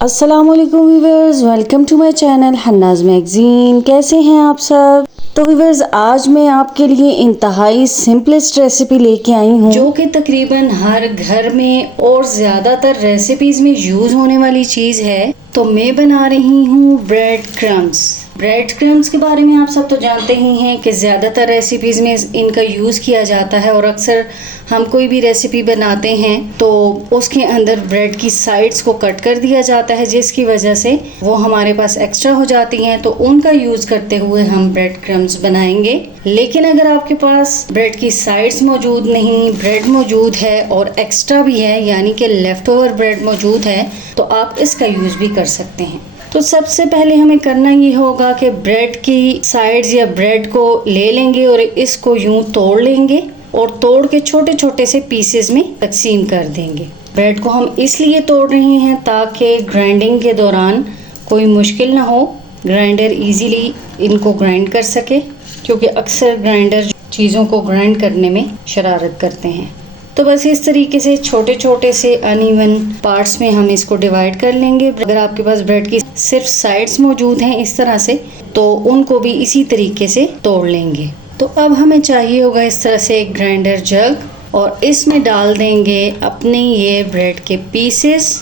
अस्सलामुअलैकुम viewers, welcome to my channel Hannah's magazine. कैसे हैं आप सब? तो व्यूवर्स, आज मैं आपके लिए इंतहाई सिंपलेस्ट रेसिपी लेके आई हूँ जो कि तकरीबन हर घर में और ज़्यादातर रेसिपीज़ में यूज़ होने वाली चीज़ है। तो मैं बना रही हूँ ब्रेड क्रम्स। ब्रेड क्रम्स के बारे में आप सब तो जानते ही हैं कि ज़्यादातर रेसिपीज़ में इनका यूज़ किया जाता है और अक्सर हम कोई भी रेसिपी बनाते हैं तो उसके अंदर ब्रेड की साइड्स को कट कर दिया जाता है, जिसकी वजह से वो हमारे पास एक्स्ट्रा हो जाती हैं। तो उनका यूज़ करते हुए हम ब्रेड क्रम्स बनाएंगे। लेकिन अगर आपके पास ब्रेड की साइड्स मौजूद नहीं, ब्रेड मौजूद है और एक्स्ट्रा भी है यानी कि लेफ़्ट ओवर ब्रेड मौजूद है, तो आप इसका यूज़ भी कर सकते हैं। तो सबसे पहले हमें करना ये होगा कि ब्रेड की साइड्स या ब्रेड को ले लेंगे और इसको यूं तोड़ लेंगे और तोड़ के छोटे छोटे से पीसेस में तकसीम कर देंगे। ब्रेड को हम इसलिए तोड़ रहे हैं ताकि ग्राइंडिंग के दौरान कोई मुश्किल ना हो, ग्राइंडर इजीली इनको ग्राइंड कर सके, क्योंकि अक्सर ग्राइंडर चीज़ों को ग्राइंड करने में शरारत करते हैं। तो बस इस तरीके से छोटे छोटे से अनइवन पार्ट्स में हम इसको डिवाइड कर लेंगे। अगर आपके पास ब्रेड की सिर्फ साइड्स मौजूद हैं इस तरह से, तो उनको भी इसी तरीके से तोड़ लेंगे। तो अब हमें चाहिए होगा इस तरह से एक ग्राइंडर जग और इसमें डाल देंगे अपने ये ब्रेड के पीसेस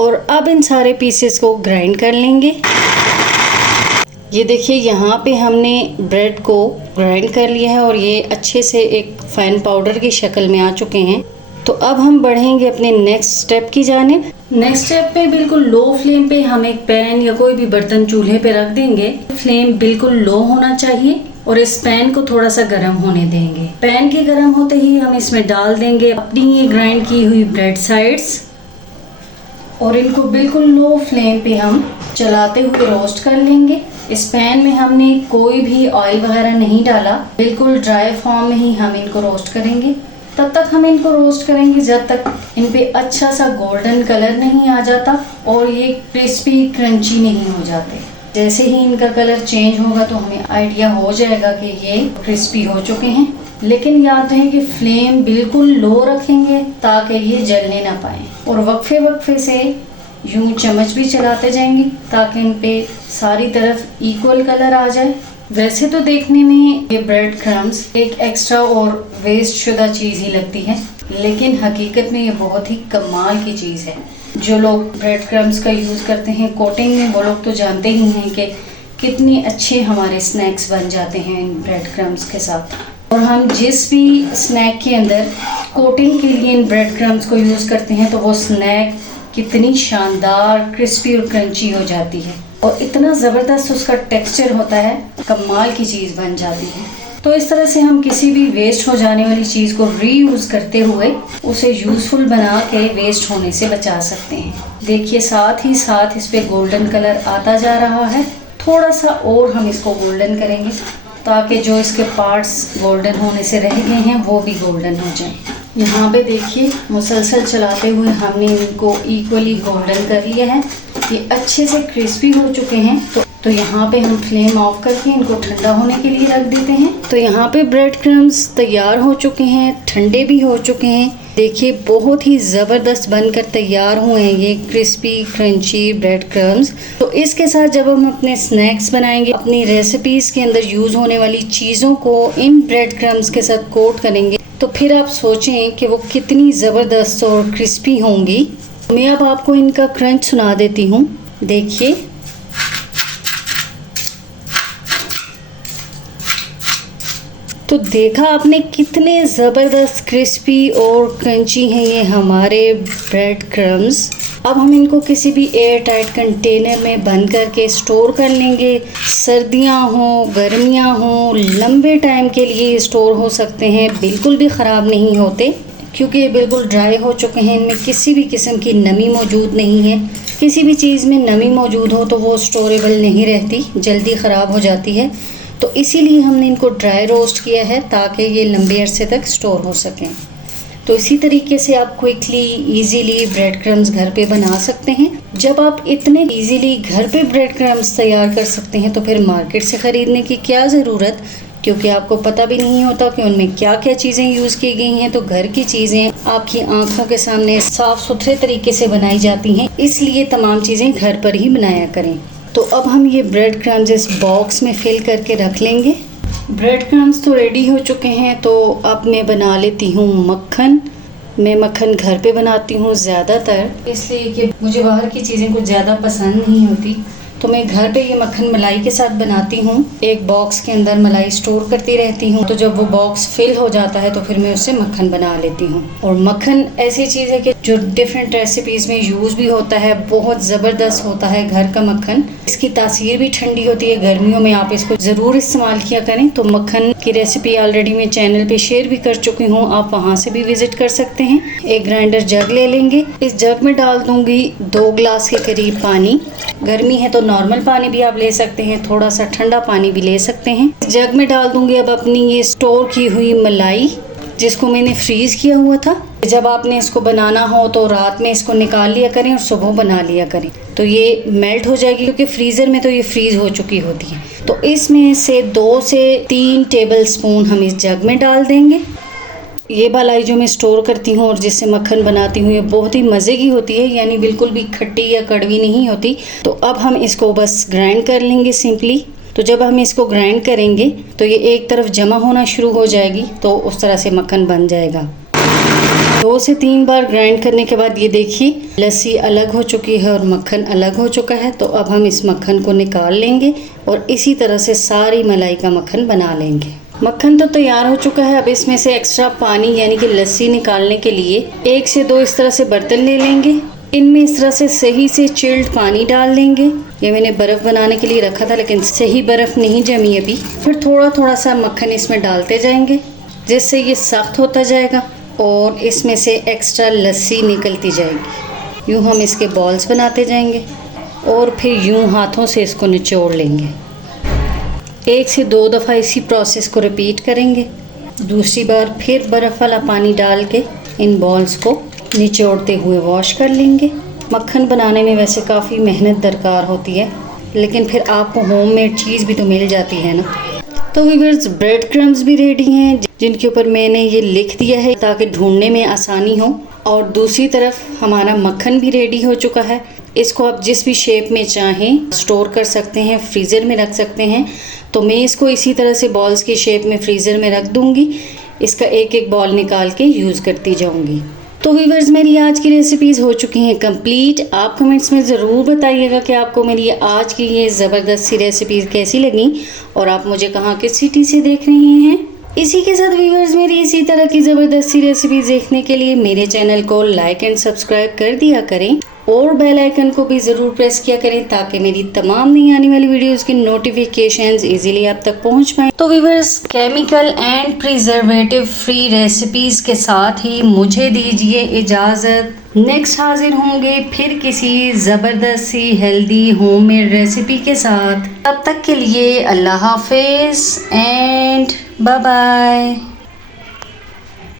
और अब इन सारे पीसेस को ग्राइंड कर लेंगे। ये देखिए, यहाँ पे हमने ब्रेड को ग्राइंड कर लिया है और ये अच्छे से एक फाइन पाउडर की शक्ल में आ चुके हैं। तो अब हम बढ़ेंगे अपने नेक्स्ट स्टेप की जानिब। नेक्स्ट स्टेप पे बिल्कुल लो फ्लेम पे हम एक पैन या कोई भी बर्तन चूल्हे पे रख देंगे। फ्लेम बिल्कुल लो होना चाहिए और इस पैन को थोड़ा सा गर्म होने देंगे। पैन के गर्म होते ही हम इसमें डाल देंगे अपनी ये ग्राइंड की हुई ब्रेड साइड्स और इनको बिल्कुल लो फ्लेम पे हम चलाते हुए रोस्ट कर लेंगे। इस पैन में हमने कोई भी ऑयल वगैरह नहीं डाला, बिल्कुल ड्राई फॉर्म में ही हम इनको रोस्ट करेंगे। तब तक हम इनको रोस्ट करेंगे जब तक इन पे अच्छा सा गोल्डन कलर नहीं आ जाता और ये क्रिस्पी क्रंची नहीं हो जाते। जैसे ही इनका कलर चेंज होगा तो हमें आइडिया हो जाएगा कि ये क्रिस्पी हो चुके हैं। लेकिन याद रहे कि फ्लेम बिल्कुल लो रखेंगे ताकि ये जलने ना पाए और वक्फे वक्फे से यूं चम्मच भी चलाते जाएंगे ताकि इन पे सारी तरफ इक्वल कलर आ जाए। वैसे तो देखने में ये ब्रेड क्रम्स एक एक्स्ट्रा और वेस्ट शुदा चीज़ ही लगती है, लेकिन हकीकत में ये बहुत ही कमाल की चीज़ है। जो लोग ब्रेड क्रम्स का यूज़ करते हैं कोटिंग में, वो लोग तो जानते ही हैं कि कितने अच्छे हमारे स्नैक्स बन जाते हैं इन ब्रेड क्रम्स के साथ। और हम जिस भी स्नैक के अंदर कोटिंग के लिए इन ब्रेड क्रम्स को यूज़ करते हैं तो वो स्नैक कितनी शानदार क्रिस्पी और क्रंची हो जाती है और इतना ज़बरदस्त उसका टेक्सचर होता है, कमाल की चीज़ बन जाती है। तो इस तरह से हम किसी भी वेस्ट हो जाने वाली चीज़ को रीयूज़ करते हुए उसे यूज़फुल बना के वेस्ट होने से बचा सकते हैं। देखिए, साथ ही साथ इस पे गोल्डन कलर आता जा रहा है। थोड़ा सा और हम इसको गोल्डन करेंगे ताकि जो इसके पार्ट्स गोल्डन होने से रह गए हैं वो भी गोल्डन हो जाएं। यहाँ पे देखिए, मुसलसल चलाते हुए हमने इनको इक्वली गोल्डन कर लिया है। ये अच्छे से क्रिस्पी हो चुके हैं। तो यहाँ पे हम फ्लेम ऑफ करके इनको ठंडा होने के लिए रख देते हैं। तो यहाँ पे ब्रेड क्रम्स तैयार हो चुके हैं, ठंडे भी हो चुके हैं। देखिए, बहुत ही ज़बरदस्त बनकर तैयार हुए हैं ये क्रिस्पी क्रंची ब्रेड क्रम्स। तो इसके साथ जब हम अपने स्नैक्स बनाएंगे, अपनी रेसिपीज़ के अंदर यूज़ होने वाली चीज़ों को इन ब्रेड क्रम्स के साथ कोट करेंगे, तो फिर आप सोचें कि वो कितनी ज़बरदस्त और क्रिस्पी होंगी। मैं अब आपको इनका क्रंच सुना देती हूँ। देखिए, तो देखा आपने कितने ज़बरदस्त क्रिस्पी और क्रंची हैं ये हमारे ब्रेड क्रम्स। अब हम इनको किसी भी एयर टाइट कंटेनर में बंद करके स्टोर कर लेंगे। सर्दियां हों, गर्मियां हों, लंबे टाइम के लिए स्टोर हो सकते हैं, बिल्कुल भी ख़राब नहीं होते क्योंकि ये बिल्कुल ड्राई हो चुके हैं। इनमें किसी भी किस्म की नमी मौजूद नहीं है। किसी भी चीज़ में नमी मौजूद हो तो वो स्टोरेबल नहीं रहती, जल्दी ख़राब हो जाती है। तो इसीलिए हमने इनको ड्राई रोस्ट किया है ताकि ये लंबे अरसे तक स्टोर हो सकें। तो इसी तरीके से आप क्विकली इजीली ब्रेड क्रम्स घर पे बना सकते हैं। जब आप इतने इजीली घर पे ब्रेड क्रम्स तैयार कर सकते हैं तो फिर मार्केट से ख़रीदने की क्या ज़रूरत। क्योंकि आपको पता भी नहीं होता कि उनमें क्या क्या चीज़ें यूज़ की गई हैं। तो घर की चीज़ें आपकी आंखों के सामने साफ़ सुथरे तरीके से बनाई जाती हैं, इसलिए तमाम चीज़ें घर पर ही बनाया करें। तो अब हम ये ब्रेड क्रम्स इस बॉक्स में फिल करके रख लेंगे। ब्रेड क्रम्स तो रेडी हो चुके हैं, तो अब मैं बना लेती हूँ मक्खन। मैं मक्खन घर पे बनाती हूँ ज़्यादातर, इसलिए कि मुझे बाहर की चीज़ें कुछ ज़्यादा पसंद नहीं होती। तो मैं घर पे ये मक्खन मलाई के साथ बनाती हूँ। एक बॉक्स के अंदर मलाई स्टोर करती रहती हूँ, तो जब वो बॉक्स फिल हो जाता है तो फिर मैं उससे मक्खन बना लेती हूँ। और मक्खन ऐसी चीज़ है कि जो डिफरेंट रेसिपीज़ में यूज़ भी होता है, बहुत ज़बरदस्त होता है घर का मक्खन। इसकी तासीर भी ठंडी होती है, गर्मियों में आप इसको ज़रूर इस्तेमाल किया करें। तो मक्खन की रेसिपी ऑलरेडी मैं चैनल पे शेयर भी कर चुकी हूँ, आप वहाँ से भी विज़िट कर सकते हैं। एक ग्राइंडर जग ले लेंगे, इस जग में डाल दूँगी 2 गिलास के करीब पानी। गर्मी है तो नॉर्मल पानी भी आप ले सकते हैं, थोड़ा सा ठंडा पानी भी ले सकते हैं। इस जग में डाल दूँगी अब अपनी ये स्टोर की हुई मलाई, जिसको मैंने फ्रीज़ किया हुआ था। जब आपने इसको बनाना हो तो रात में इसको निकाल लिया करें और सुबह बना लिया करें, तो ये मेल्ट हो जाएगी, क्योंकि फ्रीज़र में तो ये फ्रीज़ हो चुकी होती है। तो इसमें से 2 से 3 टेबल स्पून हम इस जग में डाल देंगे। ये मलाई जो मैं स्टोर करती हूँ और जिससे मक्खन बनाती हूँ, ये बहुत ही मज़े की होती है, यानी बिल्कुल भी खट्टी या कड़वी नहीं होती। तो अब हम इसको बस ग्राइंड कर लेंगे सिंपली। तो जब हम इसको ग्राइंड करेंगे तो ये एक तरफ जमा होना शुरू हो जाएगी, तो उस तरह से मक्खन बन जाएगा। 2 से 3 बार ग्राइंड करने के बाद ये देखिए लस्सी अलग हो चुकी है और मक्खन अलग हो चुका है। तो अब हम इस मक्खन को निकाल लेंगे और इसी तरह से सारी मलाई का मक्खन बना लेंगे। मक्खन तो तैयार हो चुका है। अब इसमें से एक्स्ट्रा पानी यानी कि लस्सी निकालने के लिए 1 से 2 इस तरह से बर्तन ले लेंगे। इनमें इस तरह से सही से चिल्ड पानी डाल लेंगे। ये मैंने बर्फ़ बनाने के लिए रखा था, लेकिन सही बर्फ़ नहीं जमी अभी। फिर थोड़ा थोड़ा सा मक्खन इसमें डालते जाएंगे, जिससे ये सख्त होता जाएगा और इसमें से एक्स्ट्रा लस्सी निकलती जाएगी। यूँ हम इसके बॉल्स बनाते जाएंगे और फिर यूँ हाथों से इसको निचोड़ लेंगे। 1 से 2 दफ़ा इसी प्रोसेस को रिपीट करेंगे। दूसरी बार फिर बर्फ़ वाला पानी डाल के इन बॉल्स को निचोड़ते हुए वॉश कर लेंगे। मक्खन बनाने में वैसे काफ़ी मेहनत दरकार होती है, लेकिन फिर आपको होममेड चीज़ भी तो मिल जाती है ना। तो व्यूअर्स, ब्रेड क्रम्स भी रेडी हैं, जिनके ऊपर मैंने ये लिख दिया है ताकि ढूंढने में आसानी हो। और दूसरी तरफ हमारा मक्खन भी रेडी हो चुका है। इसको आप जिस भी शेप में चाहें स्टोर कर सकते हैं, फ्रीज़र में रख सकते हैं। तो मैं इसको इसी तरह से बॉल्स की शेप में फ्रीज़र में रख दूँगी। इसका एक एक बॉल निकाल के यूज़ करती जाऊँगी। तो व्यूअर्स, मेरी आज की रेसिपीज़ हो चुकी हैं कंप्लीट। आप कमेंट्स में ज़रूर बताइएगा कि आपको मेरी आज की ये ज़बरदस्त सी रेसिपीज़ कैसी लगी और आप मुझे कहाँ किस सिटी से देख रहे हैं। इसी के साथ व्यूअर्स, मेरी इसी तरह की ज़बरदस्त सी रेसिपीज़ देखने के लिए मेरे चैनल को लाइक एंड सब्सक्राइब कर दिया करें और बेल आइकन को भी ज़रूर प्रेस किया करें, ताकि मेरी तमाम नई आने वाली वीडियोज़ की नोटिफिकेशंस इजीली आप तक पहुंच पाएँ। तो viewers, chemical and preservative free recipes के साथ ही मुझे दीजिए इजाज़त। नेक्स्ट हाजिर होंगे फिर किसी ज़बरदस्त सी हेल्दी होममेड रेसिपी के साथ। तब तक के लिए अल्लाह हाफिज़ एंड बाय बाय।